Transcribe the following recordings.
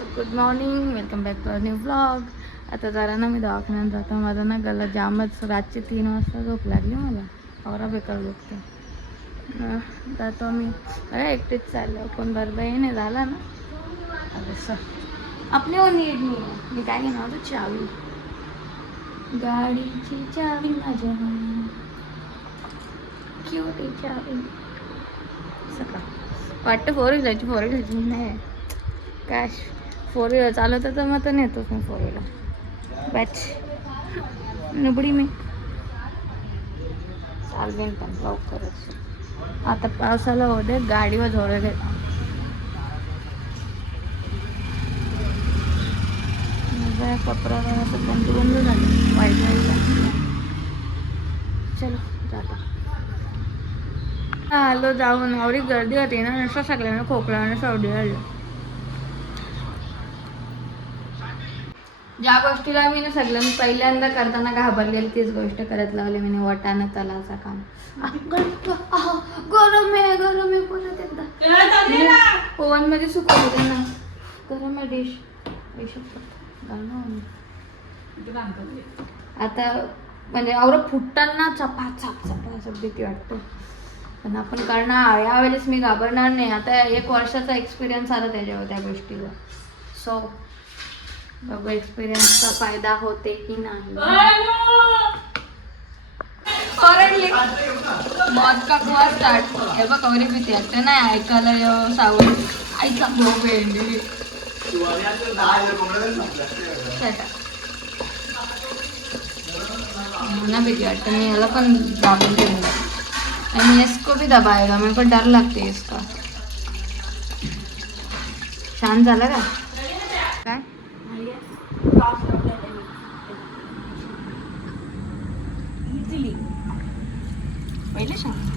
Good morning, welcome back to a new blog. आता जरा ना मी दवाखान्यात जातो. माझा ना गला जामच, रातची 3 वाजता झोप लागली मला. आवरा बेकार दुखते. जातो मी. अरे एकटीच चाललं, कोण बरबाई नाही झाला ना. असं आपली हो नीड नाही. मी काय घेणार होतो, चावी, गाडीची चावी माझ्या क्यूट चावी. सकाळ वाटतं 4 व्हीलरची नाही काय. 4 व्हीलर चालवतं तर मग तर नेतोच मी 4 व्हीलर. बॅच नुबडी मी चालवेन पण लवकरच. आता पावसाला होते गाडीवर झोडे घेता. कपडा बंद झालं वाईट. चलो जाता. आलो जाऊन. एवढी गर्दी होती ना, नुसतं सगळ्यांना खोकला आणि सर्दी झाली. ज्या गोष्टीला मी ना सगळं मी पहिल्यांदा करताना घाबरलेली तीच गोष्ट करत लावली मी. वटाणा तलाचा काम. गरम आहे परत एकदा ओव्हन मध्ये सुकवली त्यांना. गरम आहे डिश. आता म्हणजे आवरं फुटताना चपाचप भीती वाटतं. पण आपण करणार. यावेळेस मी घाबरणार नाही. आता 1 वर्षाचा एक्सपिरियन्स आला त्याच्यावर त्या गोष्टीला. सो बघू एक्सपिरियन्सचा फायदा होते की नाही. मौत का कुआ स्टार्ट. हे बघ कवरी भीती वाटते नाही ऐकायला. सावध आईचा भाऊ भेंडी ना भीती वाटते. मी याला पण दाबून ठेवलं आणि इसको भी दबाएगा. मेरे को डर लगते इसका. छान झालं का काय. इझिली पहिले सांग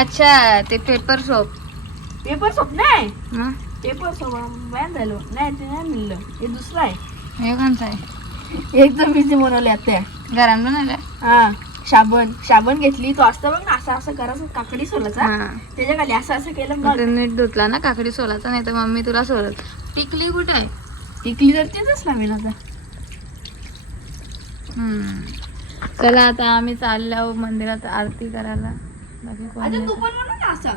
अच्छा ते पेपर सोप नाही. पेपर सोप बॅन झालो नाही. ते नाही मिळलं. हे दुसरं आहे. हे कोणचं आहे. एकदम इझी बनवले आता घरात बनवलं. हा साबण घेतली. तो असतं बघ ना असं करायचं काकडी सोलाचा. त्याच्या खाली असं केलं नीट धुतला ना काकडी सोलाचा. नाही तर मम्मी तुला सोलत. टिकली कुठे आहे. टिकली तर तेच लावेल आता. चला आता आम्ही चाललो मंदिरात आरती करायला. बाकी कोण तू पण म्हणू ना असं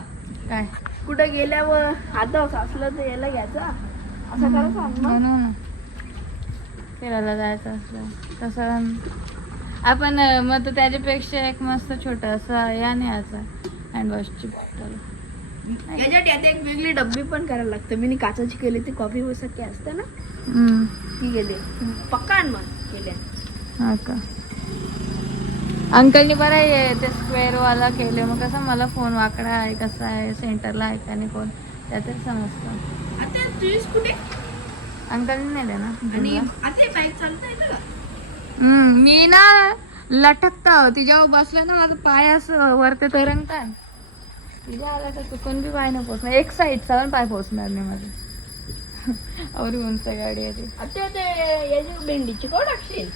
काय कुठं गेल्यावर हात असलं तर याला घ्यायचा असं करायचं. बनव ना. फिरायला जायचं असलं तसं आपण मग तर त्याच्यापेक्षा एक मस्त छोटा असा या न्यायचा हँडवॉशची बॉटल. याच्यात एक वेगळी डब्बी पण करायला लागतं. मी काचाची केली ती कॉफी वसाकी असते ना ती गेली पक्का आण मग केल्या. हा का अंकलनी बरं आहे ते स्क्वेअरवाला केले. मग कसं मला फोन वाकडा आहे कसा आहे सेंटरला आहे का नाही कोण त्यातच समजतं. आता तुझीच कुठे अंकलनी नेले ना. आणि आता बाईक चालता येतं का. मी ना लटकता तिच्यावर बसलं ना माझं पाय असं वरते तरंगतात. तिच्या आला तर चुकून बी पाय नाही पोचणार. एक साईडचा पण पाय पोचणार नाही माझं. अवरी उंच गाडी आहे ती. आता ते याची भेंडीची कोण टाकशील.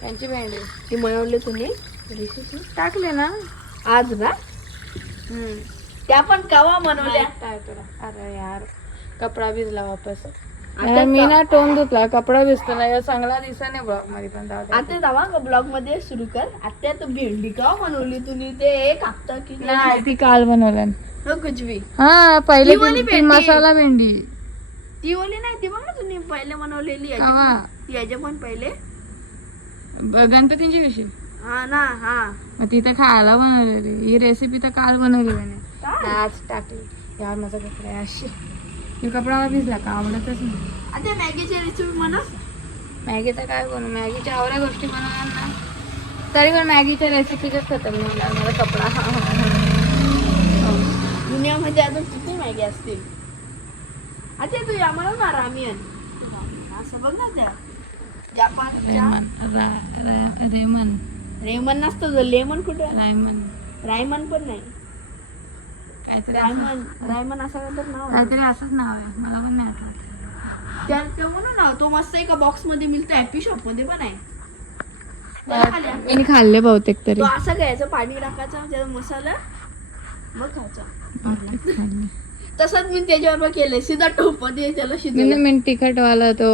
त्यांची भेंडी ती बनवली तुम्ही रेसिपी टाकले ना आज ना. त्या पण कवा बनवल्या. अरे यार कपडा भिजला वापस. मी ना टोन धुतला कपडा भिजतो ना चांगला दिसत नाही ब्लॉग मध्ये. पण आता जावा का ब्लॉग मध्ये सुरू कर. आता तर भेंडी का बनवली तुम्ही. ते एक हप्ता की नाही ती काल बनवलं कुछ भी. हा पहिले ती मसाला भेंडी ती ओली नाही. ती बघ ना तुम्ही पहिले बनवलेली याच्या पण पहिले गणपतींची कशी. हा ना. हा मग ती तर खायला बनवलेली. ही रेसिपी तर काल बनवली म्हणे आज टाकली. यार माझा कपडा आहे अशी. हे कपडा भिजला का आवडतच नाही. आता मॅगीची रेसिपी म्हणा. मॅगीचं काय बनवू. मॅगीच्या आवड्या गोष्टी बनवणार ना तरी पण मॅगीच्या रेसिपीच खतम होणार मला कपडा. दुनियामध्ये अजून किती मॅगी असतील. आता तू आम्हाला ना रामियन असं बघ ना त्या रेमन नसतं. लेमन कुठं. रायमन पण नाही. रायमन असं तर नाव काहीतरी असंच नाव आहे. मला पण नाही आठवत. ते म्हणून ना तो मस्त एका बॉक्स मध्ये मिळतो. हॅपी शॉप मध्ये पण आहे. मी खाल्ले बहुतेक तरी. तो असं घ्यायचं पाणी टाकायचं त्याचा मसाला मग खायचा. तसंच मी त्याच्यावर केले सीधा टोपमध्ये त्याला शिजवलं. मी तिखटवाला तो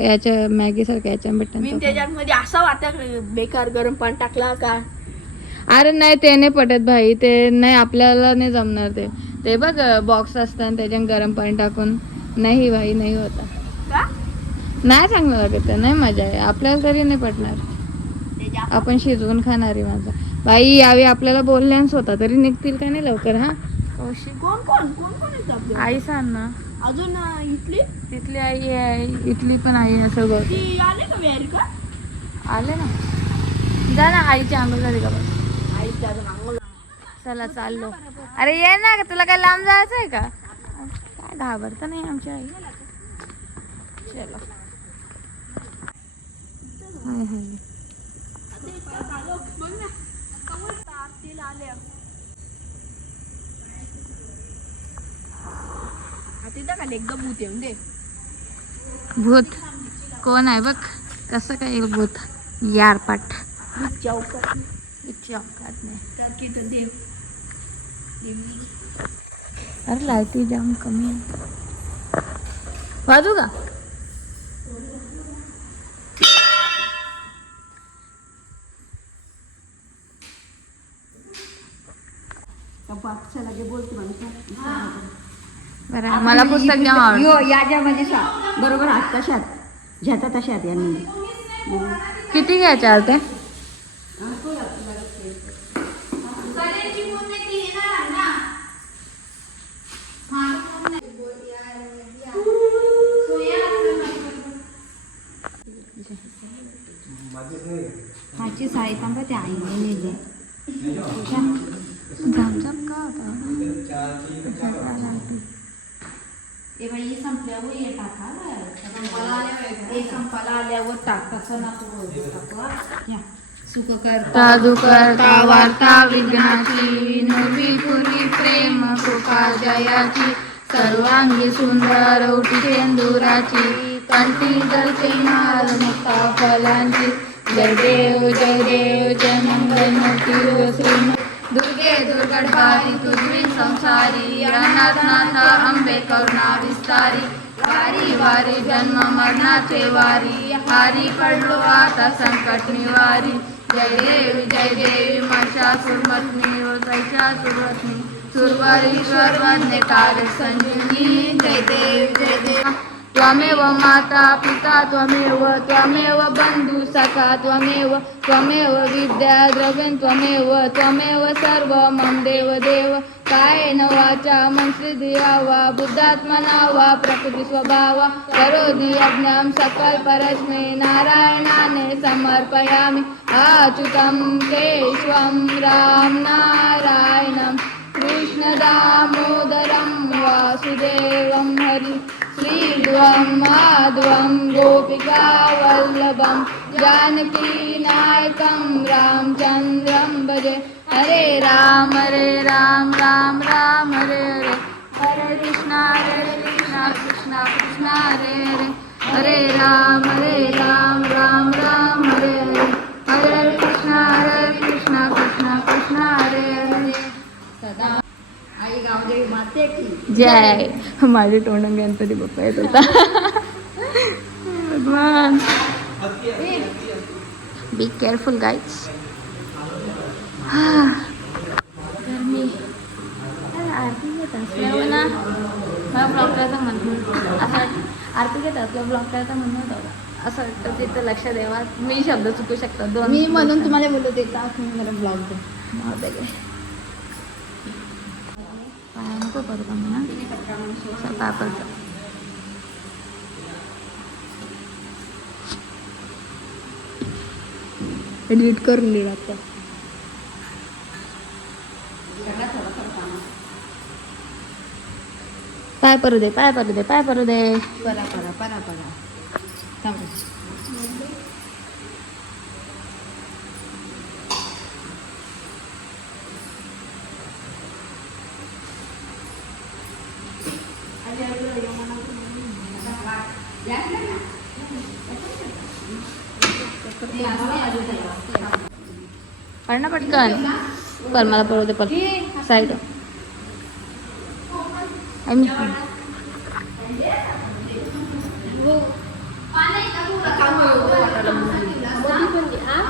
याच्या मॅगी सारखा याच्या मी भेटत. त्याच्यामध्ये असा वाटा बेकार गरम पाणी टाकला का. अरे नाही ते नाही पटत भाई, ते नाही आपल्याला नाही जमणार. ते बघ बॉक्स असतात त्याच्यात गरम पाणी टाकून. नाही भाई नाही होता, का नाही चांगलं लागत ते, नाही मजा आहे आपल्याला तरी नाही पटणार. त्याच्या आपण शिजवून खाणारी माझा बाई. यावेळी आपल्याला बोलल्याच होता तरी निघतील का नाही लवकर. हा कोण कोण कोण कोण येतं आपल्या आई सांग ना. अजून इथली तिथली आई आहे, इथली पण आई आहे, सगळं ती आले का वेरिका आले ना. जा ना आईची आंघोळ झाली का बस. आई त्याचं आंघोळ. चला चाललो. अरे ये ना, तुला काय लांब जायचं आहे का. काय घाबरत नाही आमची आई. चलो हाय हाय. बघ ना कवर तिला आले तिथं खाली एकदम भूत येऊन दे. भूत कोण आहे बघ कसं काय येईल भूत. यारपाट भूतच्या अवकाश इच्छी औकात नाही. तर की तर देव अरे लाईटी जाम कमी आहे. वाजू का. बरं मला पुस्तक जाम आवडतं. याच्यामध्ये बरोबर हात तशात झ्याता तशात यांनी किती घ्यायचे ते. हाची साई पण ते आईने झमझम का होता. संपल्यावर ये टाका संपाला आल्यावर टाक तसं नको सुख करता दुखता वार्ता विघ्नाची नवी पुरी प्रेम कृपा जयाची सर्वांगी सुंदर उठी शेंदुराची कंठी जलते माल मुक्ता फलांची जय देव जय मंगल श्री दुर्गे दुर्गडहारी तुझी संसारी अनाथ नाथ अंबे करुणा विस्तारी वारी वारी जन्म मरणाचे वारी हारी पडलो आता संकट निवारी जय देवी महिषासुरमर्दिनी वैशा सुरवत्नी सुरवरीश्वर वंदे कार संजीवनी जय देव त्वमेव माता पिता त्वमेव बंधु सखा त्वमेव विद्या द्रव्यं त्वमेव सर्व मम देव कायेन वाचा मनसिद्धिया वा बुद्धात्मना वा प्रकृती स्वभावा करोति यज्ञं सकल परस्मै नारायणाने समर्पयामि अच्युतं केशवं राम नारायणं कृष्ण दामोदरं वासुदेवं हरि श्रीध्वं माधवं गोपिका वल्लभं जानकी नायकं रामचन्द्रं भजे हरे राम राम राम हरे हरे कृष्णा कृष्णा कृष्णा हरे हरे राम राम हरे हरे कृष्णा कृष्णा कृष्णा हरे हरे सदा आई गावदेवी माते की जय. माझे तोंड गणपती बाप्पा येत होता. भगवान बी केअरफुल गाईज. तर मी आरती घेत असल्यावर ना मला ब्लॉग करायचं म्हणतो असं. आरती घेत असल्यावर ब्लॉग करायचं म्हणणं होतं असं वाटतं तिथं लक्ष द्यावा. मी शब्द चुकू शकतो दोन. मी म्हणून तुम्हाला बोलत येता तुम्ही मला ब्लॉग द्या. पाया नको करू का म्हणा स्वतः करतो. एडिट करून दिला आता पाय परू दे पाय परू दे पाय परू दे. परा पड ना पटकन. पर मला पडू दे पर साईड. आम्ही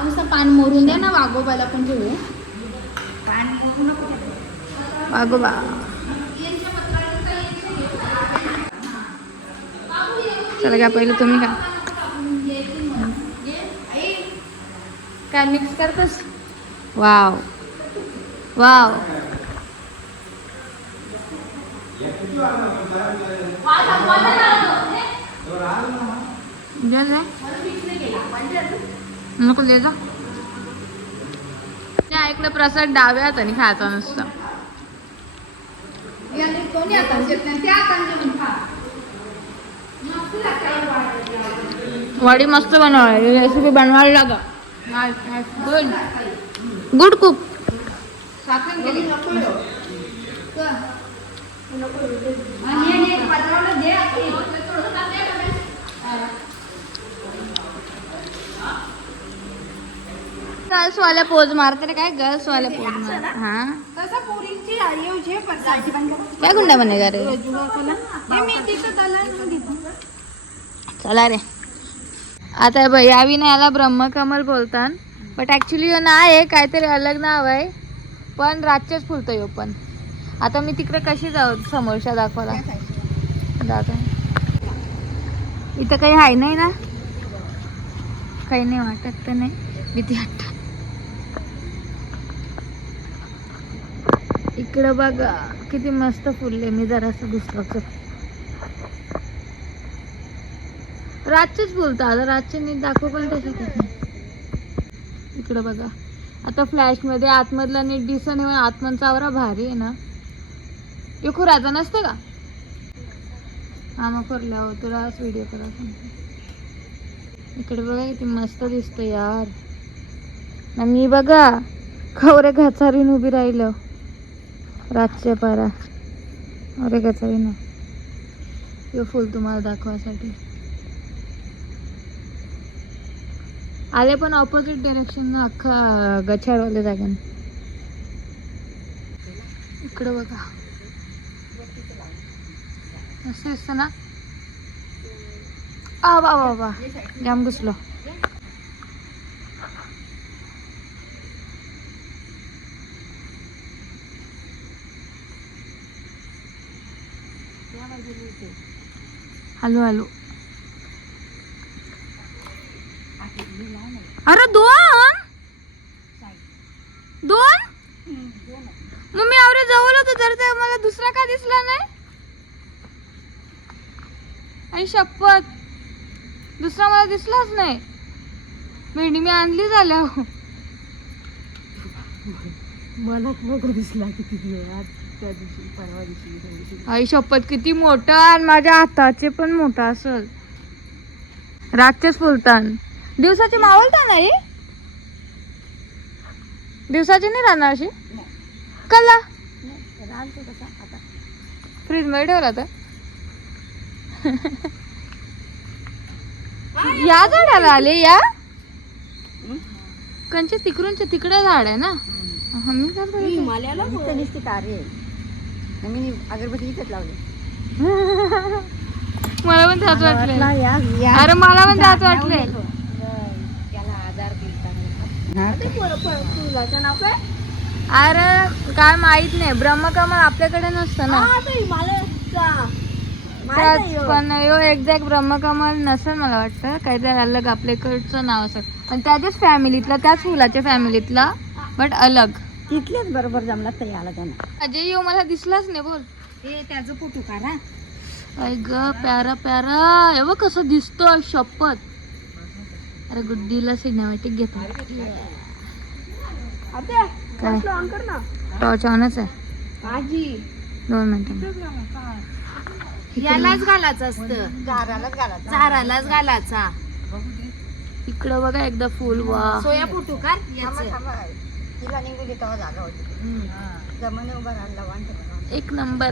नुसतं पान मोरून द्या ना, वाघोबाला पण घेऊ. वागोबा. चला घ्या पहिले तुम्ही का काय मिक्स करतोस. Wow wow. नको दे जा. त्या इकडे प्रसाद डाव्या हाताने खायचा नसतं. वडी मस्त बनवायला रेसिपी बनवायला लागा. Good good cook. गर्ल्स वाले पोज मारते रे काय. गर्ल्स वाले पोज मार. हा काय गुंडा बनेगा रे. चला रे. आता भाई यावी ना याला ब्रह्मकमल बोलतात, बट ॲक्च्युली हे नाव आहे काहीतरी अलग नाव आहे, पण रातचेच फुलतं यो. पण आता मी तिकडे कशी जाऊ समोरच्या दाखवायला. दादा इथं काही आहे नाही ना. काही नाही वाटत तर नाही. भीती वाटत. इकडं बघा किती मस्त फुलले. मी जरासं दुसरं रातचेच बोलतो. आता रातचे नीट दाखव पण तसं नाही. इकडं बघा आता फ्लॅश मध्ये आतमधला नीट दिसन. आतमधचा आवरा भारी आहे ना. हे खुराचा नसते का. हा मग खुरल्यावर तुला व्हिडिओ करा. इकडे बघा किती मस्त दिसतं यार. आणि बघा खवरे घाचारीन उभी राहिलं रातच्या पारा. अरे घाचारीन हे फुल तुम्हाला दाखवासाठी आले, पण ऑपोजिट डायरेक्शन ना अख्खा गछाडवाल्या जागा. इकडं बघा असं असतं ना. आ वा वा वा जाम घुसलो. Hello hello. अरे दोन दोन मग मी आवरे जवळ होतो तर ते मला दुसरा का दिसला नाही. आई शपथ दुसरा मला दिसलाच नाही. भेंडी मी आणली झाल्या. मला नको दिसला किती वेळात त्या दिवशी परवा दिवशी. आई शपथ किती मोठा. आणि माझ्या हाताचे पण मोठा असेल. रातचेच फुलतात. दिवसाची मावळता नाही. दिवसाची नाही राहणार अशी. कला फ्रीज मध्ये ठेवला तर या झाडाला आले. या कंचे तिकडूनच्या तिकडे झाड आहे ना. मी नुसती तारे मी अगरबत्ती इथेच लावली. मला पण त्याच वाटले. अरे मला पण त्याच वाटले. अरे काय माहित नाही. ब्रह्मकमल आपल्याकडे नसतं ना. पण एक्झॅक्ट ब्रह्मकमल नसेल मला वाटतं. काहीतरी अलग आपल्याकडचं नाव असेल. पण त्याच्याच फॅमिलीतला त्याच फुलाच्या फॅमिलीतला बट अलग. तिथलेच बरोबर जमला तरी आला त्यांना. अजय येऊ मला दिसलाच नाही. बोल हे त्याचं फोटो काढा. अय ग प्यारा प्यारा. हे बघ कसं दिसतो शपथ. अरे गुड्डीला सिनेमॅटिक घेतो. काय टॉर्च ऑनच आहे. 2 मिनिटं. यालाच घालायचं असतं. झाडालाच घालायचा. इकडं बघा एकदा फुल. वा सोया फोटो काढ. तिला निघू देता जागा होती. जमाने उभा राहिला. एक नंबर.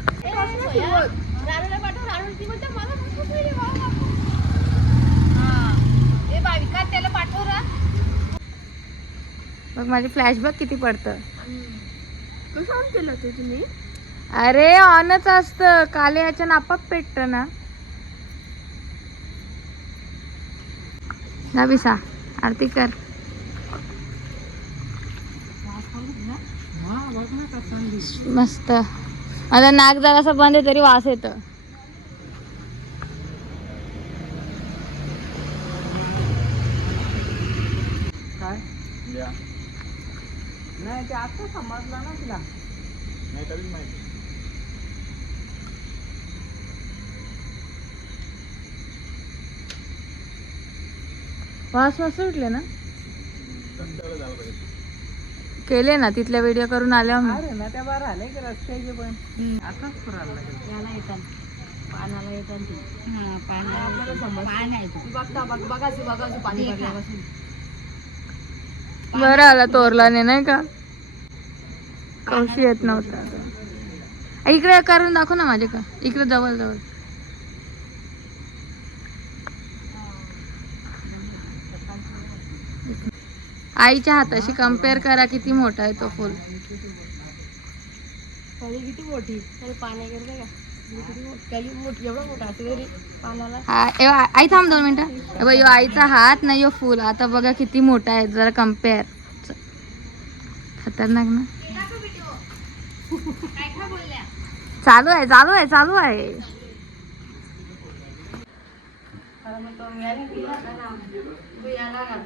त्याला पाठव. बघ माझे फ्लॅशबॅक किती पडतं. कसं ऑन केलं ते तुम्ही. अरे ऑनच असतं, काले याच्या नापाक पेटत ना. दाबिसा आरती कर. मस्त. आता नाक जरासा बंद आहे तरी वास येत. नाही ते आता समजलं ना तुला. वास मस्त उठले ना. केले ना तिथल्या व्हिडिओ करून आल्या ना त्या बार आले की रस्त्याचे पण आताच फुरायला लागेल. याला येतात पानाला येतात ते आपल्याला समज पान आहे बघता बघायचं पाणी भरल्यापासून. बरं आला तोरलाने नाही का. कौशी येत नव्हता. इकडे करून दाखव ना माझे का. इकडे जवळ जवळ. आईच्या हाताशी कम्पेअर करा किती मोठा आहे तो फुल. किती मोठी पाण्या करते का एवढं मोठा तरी पानाला. आई थांब 2 मिनिटं. यो आईचा हात नाही यो फुल. आता बघा किती मोठा आहे जरा कम्पेअर. खतरनाक ना. चालू आहे चालू आहे चालू आहे.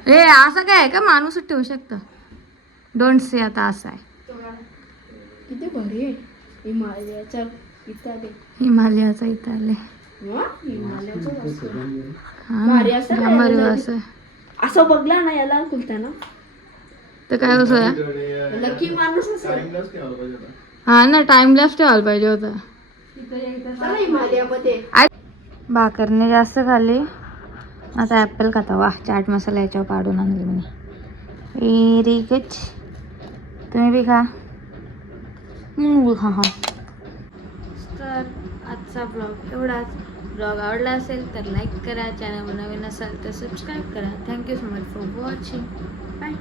हे असं काय आहे का माणूसच ठेवू शकतं. Don't say. आता असं आहे. किती भारी आहे. हिमालयाचा इथं आले. हिमालयाचा इथं आले. हिमालयाचं हा, भारी असं जाम भारी वास आहे. असं बघला ना याला खुलताना तर काय होतं या. लकी माणूस असेल. हा ना टाइमलेस ठेवायला पाहिजे होता. चला हिमालयामध्ये. भाकरने जास्त खाल्ली. आता ॲपल खाता. वा चाट मसाला याच्यावर काढून आणले मी. Very good. तुम्ही बी खा. हा. तर आजचा ब्लॉग एवढाच. ब्लॉग आवडला असेल तर लाईक करा. चॅनलवर नवीन असाल तर सबस्क्राईब करा. Thank you so much for watching. Bye.